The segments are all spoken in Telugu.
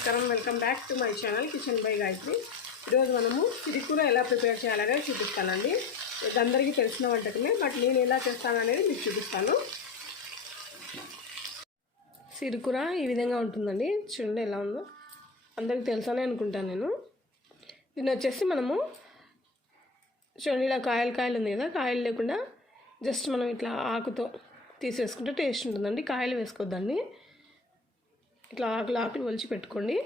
నమస్కారం welcome back to my channel kitchen by Gayatri. ఈరోజు మనము సిరికూర ఎలా ప్రిపేర్ చేయాలనే చూపిస్తానండి. అందరికీ తెలిసిన వంటకమే బట్ నేను ఎలా చేస్తాను అనేది మీకు చూపిస్తాను. సిరికూర ఈ విధంగా ఉంటుందండి. చూడండి ఎలా ఉందో. అందరికీ తెలుసానే అనుకుంటాను నేను. దీన్ని వచ్చేసి మనము చూడండి ఇలా కాయలు కాయలు ఉంది కదా కాయలు లేకుండా జస్ట్ మనం ఇట్లా ఆకుతో తీసేసుకుంటే టేస్ట్ ఉంటుందండి. కాయలు వేసుకోవద్దండి. ఇట్లా ఆకులు ఆకులు ఒలిచి పెట్టుకోండి.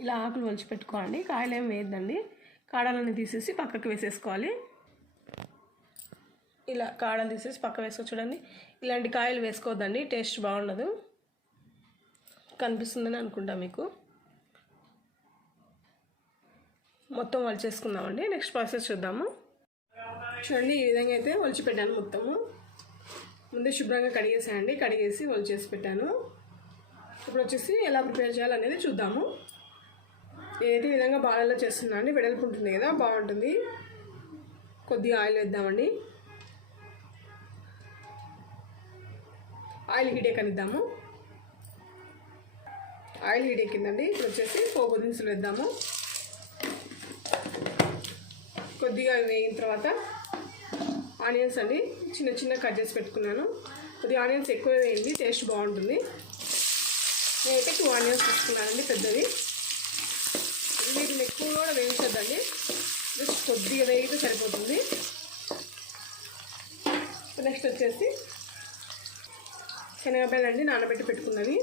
ఇలా ఆకులు ఒలిచి పెట్టుకోండి. కాయలు ఏం వేయద్దండి. కాడలన్నీ తీసేసి పక్కకు వేసేసుకోవాలి. ఇలా కాడలు తీసేసి పక్క వేసుకో చూడండి. ఇలాంటి కాయలు వేసుకోవద్దండి. టేస్ట్ బాగుండదు. కనిపిస్తుందని అనుకుంటా మీకు. మొత్తం వలిచేసుకుందామండి నెక్స్ట్ ప్రాసెస్ చూద్దాము. చూడండి ఈ విధంగా అయితే ఒలిచిపెట్టాను మొత్తము. ముందే శుభ్రంగా కడిగేసాయండి. కడిగేసి వాళ్ళు చేసి పెట్టాను. ఇప్పుడు వచ్చేసి ఎలా ప్రిపేర్ చేయాలనేది చూద్దాము. ఏది విధంగా బాగా చేస్తున్నాను అండి వెడల్పు ఉంటుంది కదా బాగుంటుంది. కొద్దిగా ఆయిల్ వేద్దామండి. ఆయిల్ హీట్ ఎక్కనిద్దాము ఆయిల్ హీట్ ఎక్కిందండి. ఇప్పుడు వచ్చేసి పోపు దినుసులు వేద్దాము. కొద్దిగా వేగిన తర్వాత ఆనియన్స్ అండి. చిన్న చిన్న కట్ చేసి పెట్టుకున్నాను. కొద్ది ఆనియన్స్ ఎక్కువ వేయండి టేస్ట్ బాగుంటుంది. నేనైతే టూ ఆనియన్స్ తీసుకున్నానండి పెద్దవి. వీటిని ఎక్కువ కూడా వేయించద్దండి. జస్ట్ కొద్దిగా వేగితే సరిపోతుంది. నెక్స్ట్ వచ్చేసి శనగపాయలు అండి నానబెట్టి పెట్టుకున్నవి.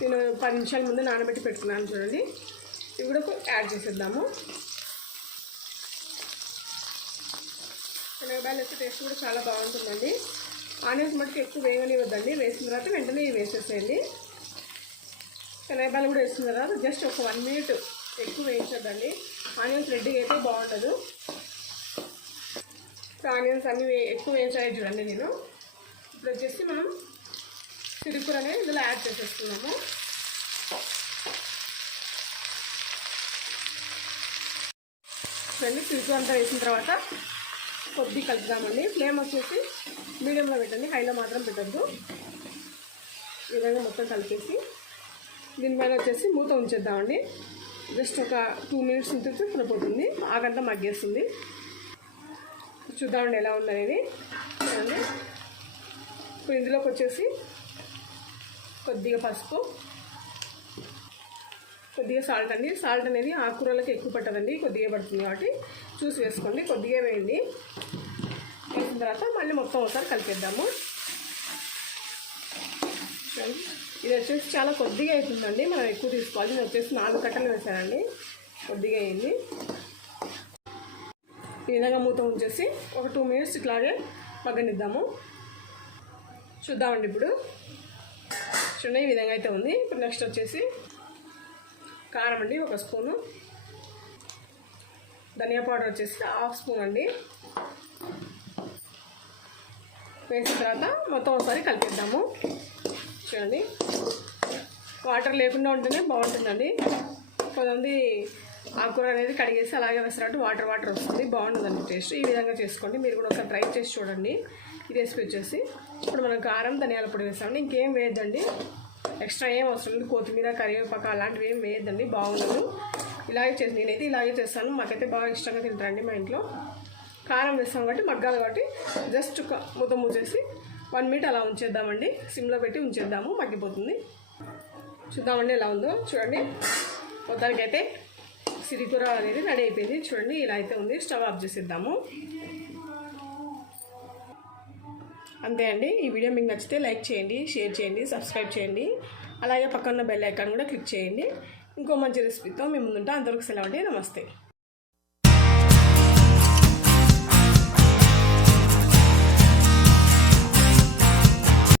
నేను పది నిమిషాల ముందు నానబెట్టి పెట్టుకున్నాను చూడండి. ఇవి కూడా యాడ్ చేసేద్దాము. శనగబాయలు అయితే టేస్ట్ కూడా చాలా బాగుంటుందండి. ఆనియన్స్ మట్టుకు ఎక్కువ వేయనివ్వద్దండి. వేసిన తర్వాత వెంటనే వేసేసేయండి. శనగబాయలు కూడా వేసిన తర్వాత జస్ట్ ఒక వన్ మినిట్ ఎక్కువ వేయించద్దండి. ఆనియన్స్ రెడ్డిగా అయితే బాగుండదు. ఆనియన్స్ అన్నీ వే ఎక్కువ వేయించాలి చూడండి నేను. ఇప్పుడు వచ్చేసి మనం సిరుకులు అనేది ఇందులో యాడ్ చేసేస్తున్నాము చూడండి సిరుకు అంతా వేసిన తర్వాత కొద్ది కలుపుదామండి. ఫ్లేమ్ వచ్చేసి మీడియంలో పెట్టండి. హైలో మాత్రం పెట్టద్దు. ఈ విధంగా మొత్తం కలిపేసి దీనిపైన వచ్చేసి మూత ఉంచేద్దామండి. జస్ట్ ఒక టూ మినిట్స్ ఉంచితే సరిపోతుంది. ఆగంతా మగ్గేస్తుంది. చూద్దామండి ఎలా ఉందనేది. చూడండి. ఇప్పుడు ఇందులోకి వచ్చేసి కొద్దిగా పసుపు. కొద్దిగా సాల్ట్ అండి. సాల్ట్ అనేది ఆకుకూరలకు ఎక్కువ పట్టదండి. కొద్దిగా పడుతుంది కాబట్టి చూసి వేసుకోండి. కొద్దిగా వేయండి. వేసిన తర్వాత మళ్ళీ మొత్తం ఒకసారి కలిపేద్దాము. ఇది వచ్చేసి చాలా కొద్దిగా అవుతుందండి మనం ఎక్కువ తీసుకోవాలి ఇది వచ్చేసి నాలుగు కట్టలు వేసానండి కొద్దిగా అయింది ఈ విధంగా మూత ఉంచేసి ఒక టూ మినిట్స్ ఇట్లాగే మగ్గనిద్దాము. చూద్దామండి ఇప్పుడు. చూడండి ఈ విధంగా అయితే ఉంది. ఇప్పుడు నెక్స్ట్ వచ్చేసి కారం అండి ఒక స్పూను. ధనియా పౌడర్ వచ్చేసి హాఫ్ స్పూన్ అండి. వేసిన తర్వాత మొత్తం ఒకసారి కలిపేద్దాము. చూడండి. వాటర్ లేకుండా ఉంటేనే బాగుంటుందండి. కొంతమంది ఆకుకూర అనేది కడిగేసి అలాగే వేసినట్టు వాటర్ వాటర్ వస్తుంది. బాగుంటుందండి టేస్ట్. ఈ విధంగా చేసుకోండి. మీరు కూడా ఒకసారి ట్రై చేసి చూడండి. ఈ రెసిపీ వచ్చేసి ఇప్పుడు మనం కారం ధనియాల పొడి వేస్తామండి ఇంకేం వేయద్దండి. ఎక్స్ట్రా ఏం అవసరం లేదు. కొత్తిమీర కరివేపాకు అలాంటివి ఏం వేయద్దండి. బాగుండదు. ఇలాగే చేసి నేనైతే ఇలాగే చేస్తాను. మాకైతే బాగా ఇష్టంగా తింటారండి మా ఇంట్లో. కారం వేస్తాం కాబట్టి మగ్గాలి కాబట్టి జస్ట్ ఒక మూత మూసేసి వన్ మినిట్ అలా ఉంచేద్దామండి. సిమ్లో పెట్టి ఉంచేద్దాము. మగ్గిపోతుంది. చూద్దామండి ఎలా ఉందో. చూడండి. మొత్తానికైతే సిరికూర అనేది రెడీ అయిపోయింది. చూడండి ఇలా అయితే ఉంది. స్టవ్ ఆఫ్ చేసేద్దాము. అంతే అండి. ఈ వీడియో మీకు నచ్చితే లైక్ చేయండి షేర్ చేయండి సబ్స్క్రైబ్ చేయండి. అలాగే పక్కన బెల్ ఐకాన్ కూడా క్లిక్ చేయండి. ఇంకో మంచి రెసిపీతో మేము ముందుంటే. అందరికి సెలవు అండి. నమస్తే.